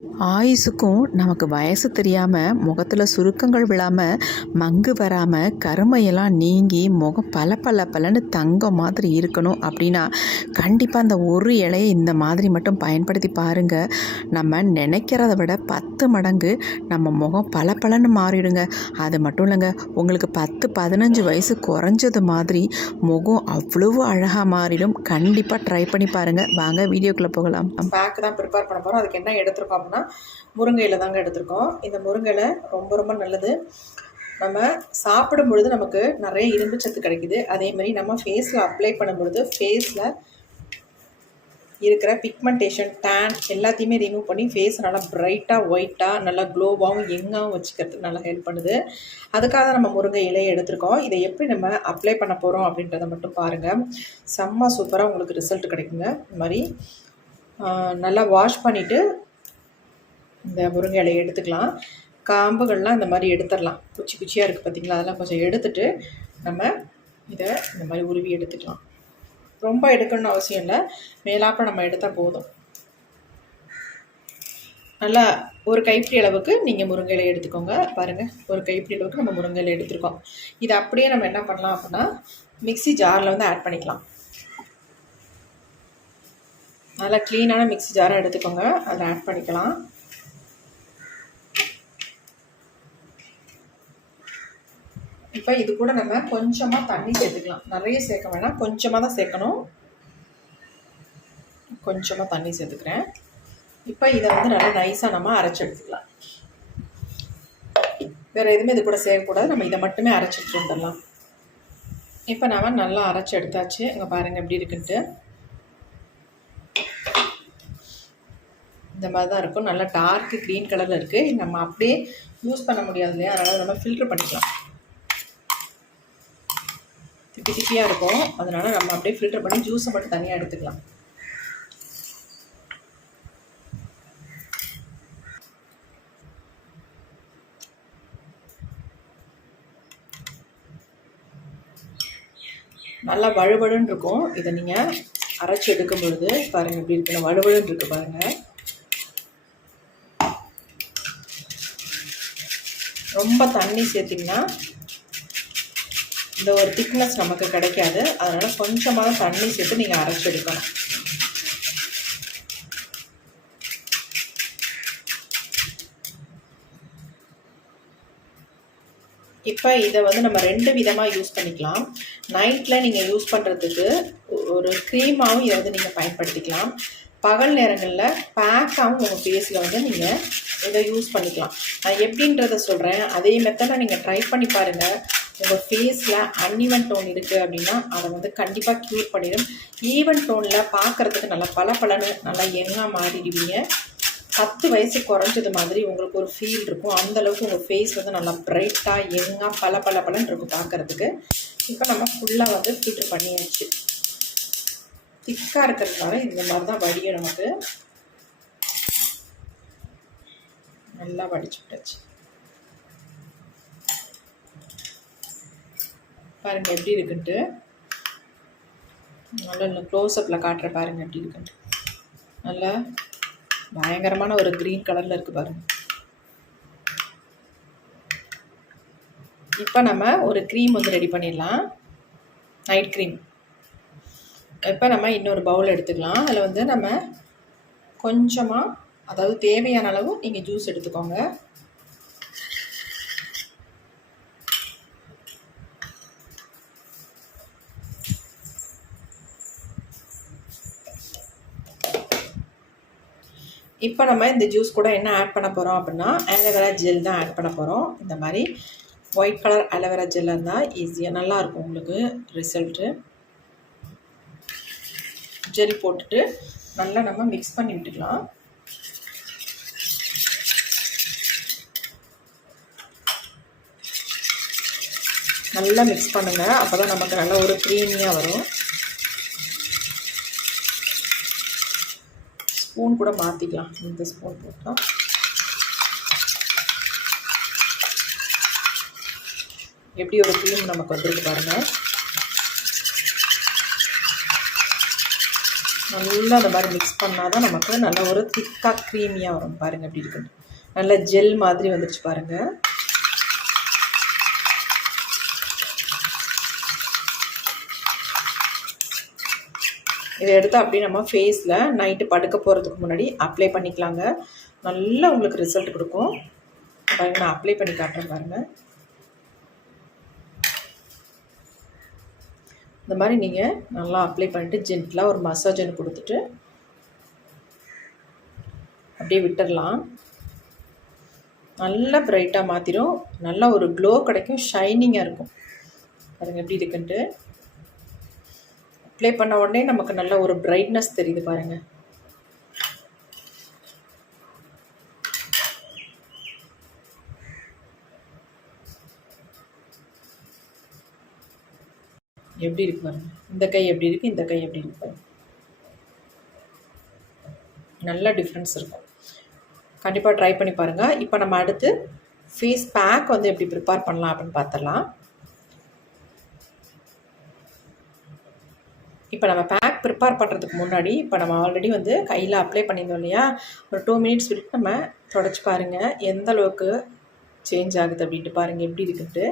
ஆயுசுக்கும் நமக்கு வயசு தெரியாமல் முகத்தில் சுருக்கங்கள் விழாமல் மங்கு வராமல் கருமையெல்லாம் நீங்கி முகம் பல பல பலன்னு தங்கம் மாதிரி இருக்கணும் அப்படின்னா கண்டிப்பாக அந்த ஒரு இலையை இந்த மாதிரி மட்டும் பயன்படுத்தி பாருங்கள். நம்ம நினைக்கிறத விட 10 மடங்கு நம்ம முகம் பல பலன்னு மாறிடுங்க. அது மட்டும் இல்லைங்க, உங்களுக்கு 10-15 வயசு குறைஞ்சது மாதிரி முகம் அவ்வளவு அழகாக மாறிடும். கண்டிப்பாக ட்ரை பண்ணி பாருங்கள். வாங்க வீடியோக்குள்ளே போகலாம். பேக் தான் ப்ரிப்பேர் பண்ண போகிறோம். அதுக்கு என்ன எடுத்துருக்கோம் அப்படின்னா முருங்கையில தாங்க எடுத்திருக்கோம். இந்த முருங்கையில ரொம்ப ரொம்ப நல்லது. நம்ம சாப்பிடும் பொழுது நமக்கு நிறைய இரும்பு சத்து கிடைக்குது. அதே மாதிரி நம்ம ஃபேஸில் அப்ளை பண்ணும் பொழுது ஃபேஸில் இருக்கிற பிக்மெண்டேஷன், டேன் எல்லாத்தையுமே ரிமூவ் பண்ணி ஃபேஸ் நல்லா பிரைட்டாக ஒயிட்டாக நல்லா க்ளோவாகவும் யங்காகவும் வச்சுக்கிறதுக்கு நல்லா ஹெல்ப் பண்ணுது. அதுக்காக தான் நம்ம முருங்கை இலையை எடுத்திருக்கோம். இதை எப்படி நம்ம அப்ளை பண்ண போகிறோம் அப்படின்றத மட்டும் பாருங்கள். செம்ம சூப்பராக உங்களுக்கு ரிசல்ட் கிடைக்குங்க. இந்த மாதிரி நல்லா வாஷ் பண்ணிவிட்டு இந்த முருங்கை இலையை எடுத்துக்கலாம். காம்புகள்லாம் இந்த மாதிரி எடுத்துடலாம். குச்சி குச்சியாக இருக்குது பார்த்திங்களா, அதெல்லாம் கொஞ்சம் எடுத்துகிட்டு நம்ம இதை இந்த மாதிரி உருவி எடுத்துக்கலாம். ரொம்ப எடுக்கணும்னு அவசியம் இல்லை, மேலாப்ப நம்ம எடுத்தால் போதும். நல்லா ஒரு கைப்பிடி அளவுக்கு நீங்கள் முருங்கை இலை எடுத்துக்கோங்க. பாருங்கள், ஒரு கைப்பிடி அளவுக்கு நம்ம முருங்கை இலை எடுத்துருக்கோம். இதை அப்படியே நம்ம என்ன பண்ணலாம் அப்படின்னா மிக்ஸி ஜாரில் வந்து ஆட் பண்ணிக்கலாம். நல்லா க்ளீனான மிக்ஸி ஜாரை எடுத்துக்கோங்க, அதில் ஆட் பண்ணிக்கலாம். இப்போ இது கூட நம்ம கொஞ்சமாக தண்ணி சேர்த்துக்கலாம். நிறைய சேர்க்க வேணாம், கொஞ்சமாக தான் சேர்க்கணும். கொஞ்சமாக தண்ணி சேர்த்துக்கிறேன். இப்போ இதை வந்து நல்லா நைஸாக நம்ம அரைச்சி எடுத்துக்கலாம். வேறு எதுவுமே இது கூட சேர்க்கக்கூடாது, நம்ம இதை மட்டுமே அரைச்சிட்டு வந்துடலாம். இப்போ நம்ம நல்லா அரைச்சி எடுத்தாச்சு. இங்கே பாருங்கள் எப்படி இருக்குன்ட்டு. இந்த மாதிரி தான் இருக்கும். நல்லா டார்க்கு க்ரீன் கலரில் இருக்குது. நம்ம அப்படியே யூஸ் பண்ண முடியாது இல்லையா, அதனால் நம்ம ஃபில்ட்ரு பண்ணிக்கலாம். திப்பி திப்பியாக இருக்கும், அதனால் நம்ம அப்படியே ஃபில்ட்ரு பண்ணி ஜூஸை மட்டும் தனியாக எடுத்துக்கலாம். நல்லா வழுவழுன்னு இருக்கும். இதை நீங்கள் அரைச்சி எடுக்கும் பொழுது பாருங்கள் எப்படி இருக்குன்னு, வழுவழுன்னு இருக்குது பாருங்கள். ரொம்ப தண்ணி சேர்த்திங்கன்னா இந்த ஒரு திக்னஸ் நமக்கு கிடைக்காது. அதனால் கொஞ்சமாக தண்ணி சேர்த்து நீங்கள் அரைச்சி எடுக்கணும். இப்போ இதை வந்து நம்ம 2 விதமாக யூஸ் பண்ணிக்கலாம். நைட்டில் நீங்கள் யூஸ் பண்ணுறதுக்கு ஒரு க்ரீமாகவும் இதை வந்து நீங்கள் பயன்படுத்திக்கலாம். பகல் நேரங்களில் பேக்காகவும் உங்கள் ஃபேஸில் வந்து நீங்கள் இதை யூஸ் பண்ணிக்கலாம். நான் எப்படின்றத சொல்கிறேன், அதே மெத்தடை நீங்கள் ட்ரை பண்ணி பாருங்கள். உங்கள் ஃபேஸில் அன்இவன் டோன் இருக்குது அப்படின்னா அதை வந்து கண்டிப்பாக க்யூர் பண்ணிடும். ஈவன் டோனில் பார்க்குறதுக்கு நல்லா பல பலன்னு நல்லா யங்காக மாறிடுவீங்க. 10 வயசு குறைஞ்சது மாதிரி உங்களுக்கு ஒரு ஃபீல் இருக்கும். அந்தளவுக்கு உங்கள் ஃபேஸ் வந்து நல்லா ப்ரைட்டாக யங்காக பல பல பலன்னு இருக்கும் பார்க்குறதுக்கு. இப்போ நம்ம ஃபுல்லாக வந்து ஃபில்டர் பண்ணியாச்சு. திக்காக இருக்கிறதுனால இந்த மாதிரி தான் வடியும். நமக்கு நல்லா வடிச்சு விட்டாச்சு. பாருங்கள் எப்படி இருக்குன்ட்டு. நல்லா க்ளோஸ்அப்பில் காட்டுற பாருங்கள் எப்படி இருக்குன்ட்டு. நல்லா பயங்கரமான ஒரு க்ரீன் கலரில் இருக்குது பாருங்கள். இப்போ நம்ம ஒரு க்ரீம் வந்து ரெடி பண்ணிடலாம், நைட் க்ரீம். இப்போ நம்ம இன்னொரு பவுல் எடுத்துக்கலாம். அதில் வந்து நம்ம கொஞ்சமாக, அதாவது தேவையான அளவு நீங்கள் ஜூஸ் எடுத்துக்கோங்க. இப்போ நம்ம இந்த ஜூஸ் கூட என்ன ஆட் பண்ண போகிறோம் அப்படின்னா ஆலோவேரா ஜெல் தான் ஆட் பண்ண போகிறோம். இந்த மாதிரி ஒயிட் கலர் ஆலோவேரா ஜெல்லாக இருந்தால் ஈஸியாக நல்லாயிருக்கும் உங்களுக்கு ரிசல்ட்டு. ஜெல் போட்டுட்டு நல்லா நம்ம மிக்ஸ் பண்ணி விட்டுக்கலாம். நல்லா மிக்ஸ் பண்ணுங்கள், அப்போ தான் நமக்கு நல்லா ஒரு க்ரீமியாக வரும். ஸ்பூன் கூட மாற்றிக்கலாம், இந்த ஸ்பூன் போட்டால். எப்படி ஒரு க்ரீம் நமக்கு வந்துருக்கு பாருங்கள். நல்லா அந்த மாதிரி மிக்ஸ் பண்ணால் தான் நமக்கு நல்ல ஒரு திக்காக க்ரீமியாக வரும். பாருங்கள் எப்படி இருக்குன்னு, நல்ல ஜெல் மாதிரி வந்துடுச்சு பாருங்கள். இதை எடுத்து அப்படியே நம்ம ஃபேஸில் நைட்டு படுக்க போகிறதுக்கு முன்னாடி அப்ளை பண்ணிக்கலாங்க. நல்லா உங்களுக்கு ரிசல்ட் கொடுக்கும். பாருங்கள், நான் அப்ளை பண்ணி காட்டுறேன் பாருங்கள். இந்த மாதிரி நீங்கள் நல்லா அப்ளை பண்ணிவிட்டு ஜென்டலாக ஒரு மசாஜ் கொடுத்துட்டு அப்படியே விட்டுடலாம். நல்லா ப்ரைட்டாக மாற்றிடும், நல்லா ஒரு க்ளோ கிடைக்கும், ஷைனிங்காக இருக்கும். பாருங்கள் எப்படி இருக்குன்ட்டு. அப்ளை பண்ண உடனே நமக்கு நல்ல ஒரு பிரைட்னஸ் தெரியுது பாருங்கள். எப்படி இருக்கு பாருங்கள். இந்த கை எப்படி இருக்குது, இந்த கை எப்படி இருக்கு பாருங்கள். நல்ல டிஃப்ரென்ஸ் இருக்கும். கண்டிப்பாக ட்ரை பண்ணி பாருங்கள். இப்போ நம்ம அடுத்து ஃபேஸ் பேக் வந்து எப்படி ப்ரிப்பேர் பண்ணலாம் அப்படின்னு பார்த்துடலாம். இப்போ நம்ம பேக் ப்ரிப்பேர் பண்ணுறதுக்கு முன்னாடி இப்போ நம்ம ஆல்ரெடி வந்து கையில் அப்ளை பண்ணியிருந்தோம் இல்லையா, ஒரு 2 மினிட்ஸ் விட்டு நம்ம தொடச்சி பாருங்கள் எந்த அளவுக்கு சேஞ்ச் ஆகுது அப்படின்ட்டு. பாருங்கள் எப்படி இருக்குன்ட்டு,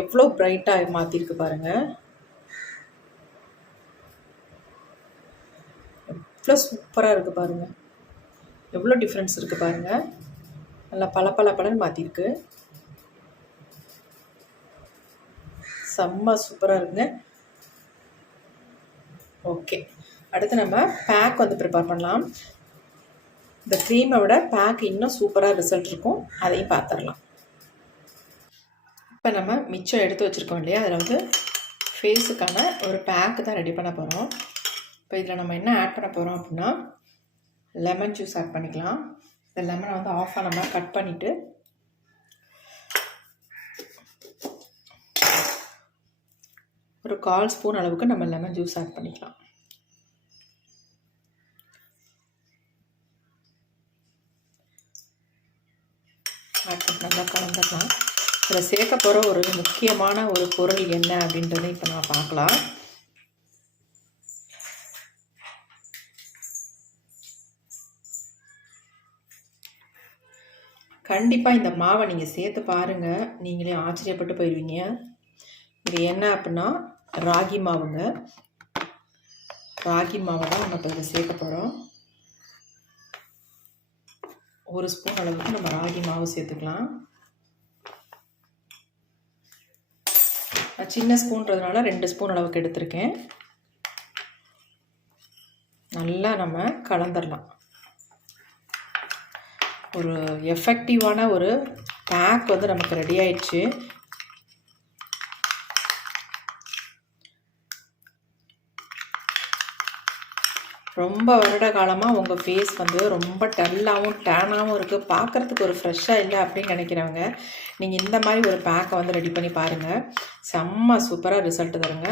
எவ்வளோ ப்ரைட்டாக மாற்றிருக்கு பாருங்கள். எவ்வளோ சூப்பராக இருக்குது பாருங்கள், எவ்வளோ டிஃப்ரென்ஸ் இருக்குது பாருங்கள். நல்லா பளபளன்னு மாற்றிருக்கு. செம்ம சூப்பராக இருக்குங்க. ஓகே, அடுத்து நம்ம பேக் வந்து ப்ரிப்பேர் பண்ணலாம். இந்த க்ரீமை விட பேக் இன்னும் சூப்பராக ரிசல்ட் இருக்கும், அதையும் பார்த்துடலாம். இப்போ நம்ம மிச்சம் எடுத்து வச்சுருக்கோம் இல்லையா, அதில் வந்து ஃபேஸுக்கான ஒரு பேக்கு தான் ரெடி பண்ண போகிறோம். இப்போ இதில் நம்ம என்ன ஆட் பண்ண போகிறோம் அப்படின்னா, லெமன் ஜூஸ் ஆட் பண்ணிக்கலாம். இந்த லெமனை வந்து ஆஃபாக நம்ம கட் பண்ணிவிட்டு ஒரு 1/4 ஸ்பூன் அளவுக்கு நம்ம லெமன் ஜூஸ் ஆட் பண்ணிக்கலாம். ஆட் பண்ணி நல்லா கலந்துக்கலாம். இதில் சேர்க்க போகிற ஒரு முக்கியமான ஒரு பொருள் என்ன அப்படின்றத இப்போ நம்ம பார்க்கலாம். கண்டிப்பாக இந்த மாவை நீங்கள் சேர்த்து பாருங்கள், நீங்களே ஆச்சரியப்பட்டு போயிடுவீங்க. இது என்ன அப்படின்னா ராகி மாவுங்க. ராகி மாவை தான் நம்ம இப்போ இதை சேர்க்க போகிறோம். 1 ஸ்பூன் அளவுக்கு நம்ம ராகி மாவு சேர்த்துக்கலாம். நான் சின்ன ஸ்பூன்றதுனால 2 ஸ்பூன் அளவுக்கு எடுத்திருக்கேன். நல்லா நம்ம கலந்துடலாம். ஒரு எஃபெக்டிவான ஒரு பேக் வந்து நமக்கு ரெடி ஆயிடுச்சு. ரொம்ப வருட காலமாக உங்கள் ஃபேஸ் வந்து ரொம்ப டல்லாகவும் டேனாகவும் இருக்குது, பார்க்குறதுக்கு ஒரு ஃப்ரெஷ்ஷாக இல்லை அப்படின்னு நினைக்கிறவங்க நீங்கள் இந்த மாதிரி ஒரு பேக்கை வந்து ரெடி பண்ணி பாருங்கள். செம்ம சூப்பராக ரிசல்ட் தருங்க.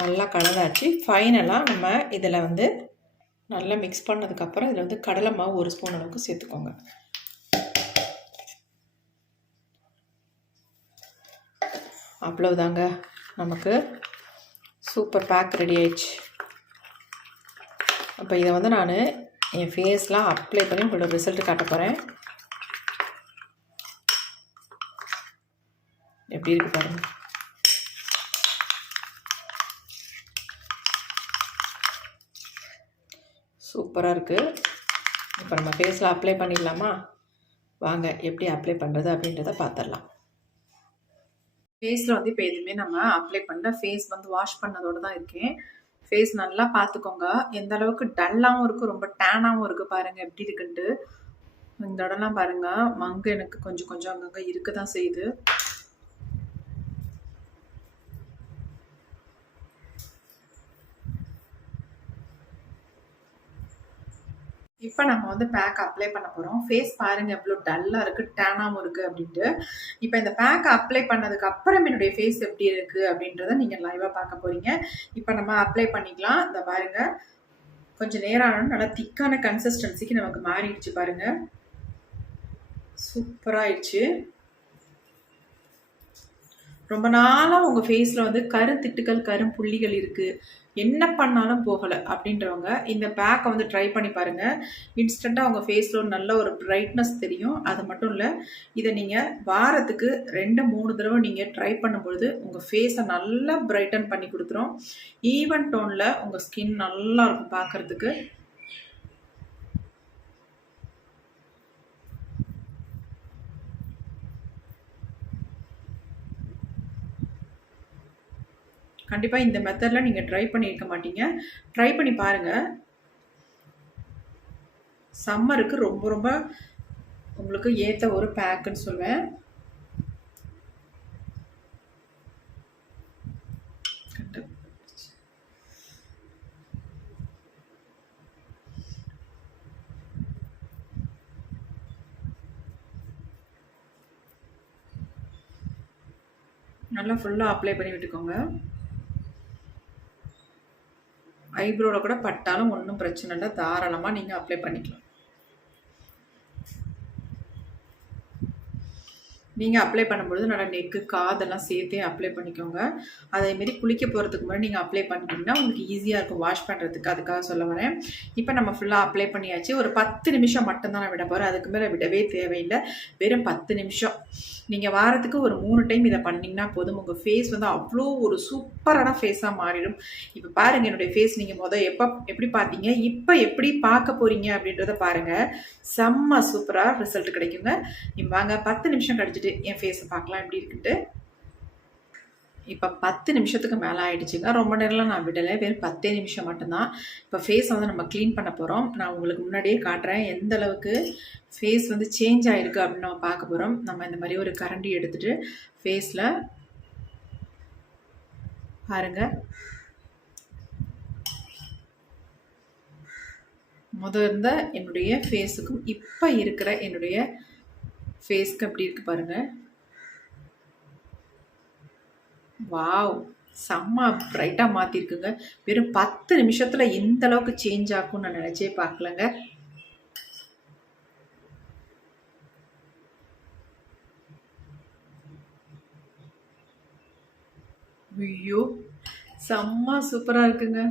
நல்லா கலந்தாச்சு. ஃபைனலாக நம்ம இதில் வந்து நல்லா மிக்ஸ் பண்ணதுக்கப்புறம் இதில் வந்து கடலை மாவு 1 ஸ்பூன் அளவுக்கு சேர்த்துக்கோங்க. அவ்வளவுதாங்க, நமக்கு சூப்பர் பேக் ரெடி ஆயிடுச்சு. அப்போ இதை வந்து நான் என் ஃபேஸ்லாம் அப்ளை பண்ணி உங்களோட ரிசல்ட் காட்ட போகிறேன். எப்படி இருக்கு பாருங்கள். சூப்பராக இருக்குது. இப்போ நம்ம ஃபேஸில் அப்ளை பண்ணிடலாமா? வாங்க எப்படி அப்ளை பண்ணுறது அப்படின்றத பார்த்துடலாம். ஃபேஸில் வந்து இப்போ எதுவுமே நம்ம அப்ளை பண்ணல, ஃபேஸ் வந்து வாஷ் பண்ணதோடு தான் இருக்கேன். ஃபேஸ் நல்லா பார்த்துக்கோங்க. எந்த அளவுக்கு டல்லாகவும் இருக்குது, ரொம்ப டேனாகவும் இருக்குது பாருங்கள் எப்படி இருக்குன்ட்டு. இந்த இடம்லாம் பாருங்கள் மங்கு எனக்கு கொஞ்சம் கொஞ்சம் அங்கங்கே இருக்க தான் செய்யுது. இப்போ நம்ம வந்து பேக் அப்ளை பண்ண போகிறோம். ஃபேஸ் பாருங்கள் எவ்வளோ டல்லாக இருக்குது, டேனாகவும் இருக்குது அப்படின்ட்டு. இப்போ இந்த பேக்கை அப்ளை பண்ணதுக்கு அப்புறம் என்னுடைய ஃபேஸ் எப்படி இருக்குது அப்படின்றத நீங்கள் லைவாக பார்க்க போகிறீங்க. இப்போ நம்ம அப்ளை பண்ணிக்கலாம். இந்த பாருங்கள் கொஞ்சம் நேரம் ஆனாலும் நல்லா திக்கான கன்சிஸ்டன்சிக்கு நமக்கு மாறிடுச்சு பாருங்கள். சூப்பராகிடுச்சு. ரொம்ப நாளாக உங்கள் ஃபேஸில் வந்து கருந்திட்டுகள் கரும்புள்ளிகள் இருக்குது, என்ன பண்ணாலும் போகலை அப்படின்றவங்க இந்த பேக்கை வந்து ட்ரை பண்ணி பாருங்கள். இன்ஸ்டண்ட்டாக உங்கள் ஃபேஸில் ஒரு நல்ல ஒரு பிரைட்னஸ் தெரியும். அது மட்டும் இல்லை, இதை நீங்கள் வாரத்துக்கு 2-3 தடவை நீங்கள் ட்ரை பண்ணும்பொழுது உங்கள் ஃபேஸை நல்லா பிரைட்டன் பண்ணி கொடுத்துரும். ஈவன் டோனில் உங்கள் ஸ்கின் நல்லா இருக்கும் பார்க்குறதுக்கு. கண்டிப்பாக இந்த மெத்தடில் நீங்கள் ட்ரை பண்ணியிருக்க மாட்டீங்க. ட்ரை பண்ணி பாருங்கள். சம்மருக்கு ரொம்ப ரொம்ப உங்களுக்கு ஏற்ற ஒரு பேக்குன்னு சொல்வேன். நல்லா ஃபுல்லாக அப்ளை பண்ணி விட்டுக்கோங்க. ஐப்ரோவில் கூட பட்டாலும் ஒன்றும் பிரச்சனை இல்லை, தாராளமாக நீங்கள் அப்ளை பண்ணிக்கலாம். நீங்கள் அப்ளை பண்ணும்பொழுது நல்லா நெக்கு காதெல்லாம் சேர்த்தே அப்ளை பண்ணிக்கோங்க. அதேமாரி குளிக்க போகிறதுக்கு முன்னாடி நீங்கள் அப்ளை பண்ணிட்டீங்கன்னா உங்களுக்கு ஈஸியாக இருக்கும் வாஷ் பண்ணுறதுக்கு. அதுக்காக சொல்ல வரேன். இப்போ நம்ம ஃபுல்லாக அப்ளை பண்ணியாச்சு. ஒரு 10 நிமிஷம் மட்டும்தான் நான் விட போகிறேன். அதுக்கு மேலே விடவே தேவையில்லை. வெறும் 10 நிமிஷம். நீங்கள் வாரத்துக்கு ஒரு 3 டைம் இதை பண்ணிங்கன்னா போதும். உங்கள் ஃபேஸ் வந்து அவ்வளோ ஒரு சூப்பரான ஃபேஸாக மாறிடும். இப்போ பாருங்கள், என்னுடைய ஃபேஸ் நீங்கள் எப்படி பார்த்தீங்க, இப்போ எப்படி பார்க்க போகிறீங்க அப்படின்றத பாருங்கள். செம்ம சூப்பராக ரிசல்ட் கிடைக்குங்க. வாங்க 10 நிமிஷம் கழிச்சிட்டு என் ஃபேஸை பார்க்கலாம் எப்படி இருக்குன்ட்டு. இப்போ 10 நிமிஷத்துக்கு மேலே ஆகிடுச்சுங்க. ரொம்ப நேரம்லாம் நான் விடலை, வெறும் 10 நிமிஷம் மட்டும்தான். இப்போ ஃபேஸ் வந்து நம்ம க்ளீன் பண்ண போகிறோம். நான் உங்களுக்கு முன்னாடியே காட்டுறேன் எந்த அளவுக்கு ஃபேஸ் வந்து சேஞ்ச் ஆகிருக்கு அப்படின்னு நம்ம பார்க்க போகிறோம். நம்ம இந்த மாதிரி ஒரு கரண்டி எடுத்துகிட்டு ஃபேஸில் பாருங்கள். இருந்த என்னுடைய ஃபேஸுக்கும் இப்போ இருக்கிற என்னுடைய ஃபேஸ்க்கு எப்படி இருக்குது பாருங்கள். வாவ், செம்ம பிரைட்டாக மாற்றிருக்குங்க. வெறும் 10 நிமிஷத்தில் இந்த அளவுக்கு சேஞ்ச் ஆகும்னு நான் நினச்சே பார்க்கலங்க. ஐயோ, செம்ம சூப்பராக இருக்குங்க.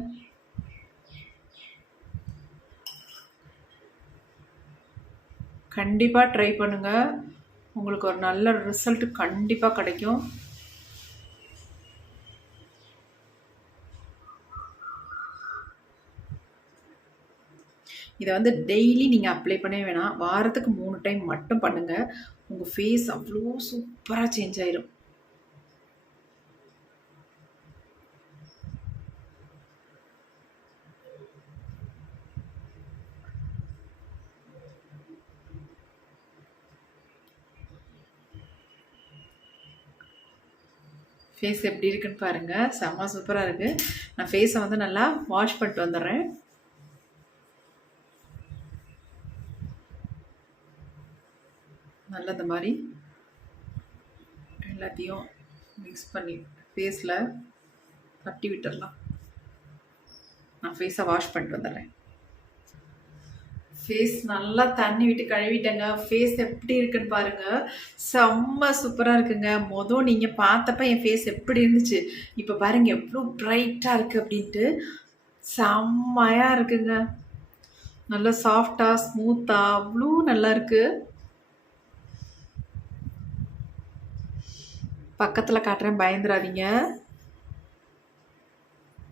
கண்டிப்பாக ட்ரை பண்ணுங்கள். உங்களுக்கு ஒரு நல்ல ரிசல்ட் கண்டிப்பாக கிடைக்கும். இதை வந்து டெய்லி நீங்கள் அப்ளை பண்ணவே வேணாம். வாரத்துக்கு 3 டைம் மட்டும் பண்ணுங்கள். உங்கள் ஃபேஸ் அவ்வளோ சூப்பராக சேஞ்ச் ஆயிரும். ஃபேஸ் எப்படி இருக்குன்னு பாருங்கள். செம்ம சூப்பராக இருக்குது. நான் ஃபேஸை வந்து நல்லா வாஷ் பண்ணிட்டு வந்துடுறேன். நல்லா இந்த மாதிரி எல்லாத்தையும் மிக்ஸ் பண்ணி ஃபேஸில் தட்டி விட்டுடலாம். நான் ஃபேஸை வாஷ் பண்ணிட்டு வந்துடுறேன். ஃபேஸ் நல்லா தண்ணி விட்டு கழுவிட்டேங்க. ஃபேஸ் எப்படி இருக்குன்னு பாருங்கள். செம்ம சூப்பராக இருக்குங்க. நீங்கள் பார்த்தப்ப என் ஃபேஸ் எப்படி இருந்துச்சு, இப்போ பாருங்கள் எவ்வளோ ப்ரைட்டாக இருக்குது அப்படின்ட்டு. செம்மையாக இருக்குங்க. நல்லா சாஃப்டாக ஸ்மூத்தாக அவ்வளோ நல்லா இருக்குது. பக்கத்தில் காட்டுறேன், பயந்துடாதீங்க.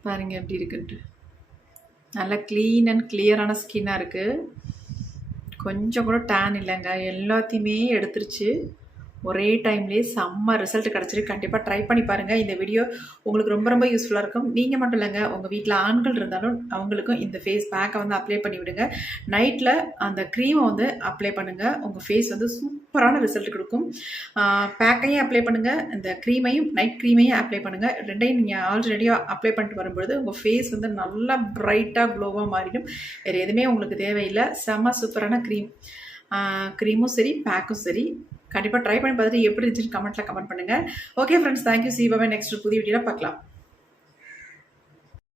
பாருங்கள் எப்படி இருக்குன்ட்டு. நல்லா க்ளீன் அண்ட் கிளியரான ஸ்கின்னாக இருக்குது. கொஞ்சம் கூட டேன் இல்லைங்க. எல்லாத்தையுமே எடுத்துருச்சு. ஒரே டைம்லேயே செம்ம ரிசல்ட் கிடச்சிருக்கு. கண்டிப்பாக ட்ரை பண்ணி பாருங்கள். இந்த வீடியோ உங்களுக்கு ரொம்ப ரொம்ப யூஸ்ஃபுல்லாக இருக்கும். நீங்கள் மட்டும் இல்லைங்க, உங்கள் வீட்டில் ஆண்கள் இருந்தாலும் அவங்களுக்கும் இந்த ஃபேஸ் பேக்கை வந்து அப்ளை பண்ணி விடுங்க. நைட்டில் அந்த க்ரீமை வந்து அப்ளை பண்ணுங்கள். உங்கள் ஃபேஸ் வந்து சூப்பரான ரிசல்ட் கொடுக்கும். பேக்கையும் அப்ளை பண்ணுங்கள், இந்த க்ரீமையும் நைட் க்ரீமையும் அப்ளை பண்ணுங்கள். ரெண்டையும் நீங்கள் ஆல்ரெடியாக அப்ளை பண்ணிட்டு வரும்பொழுது உங்கள் ஃபேஸ் வந்து நல்லா ப்ரைட்டாக க்ளோவாக மாறிடும். வேறு எதுவுமே உங்களுக்கு தேவையில்லை. செம்ம சூப்பரான க்ரீமும் சரி பேக்கும் சரி. கண்டிப்பாக ட்ரை பண்ணி பார்த்துட்டு எப்படி இருந்துச்சுன்னு கமெண்ட்டில் கமெண்ட் பண்ணுங்கள். Okay friends, thank you. சி பாய். நெக்ஸ்ட் புதிய வீடியோவில் பார்க்கலாம்.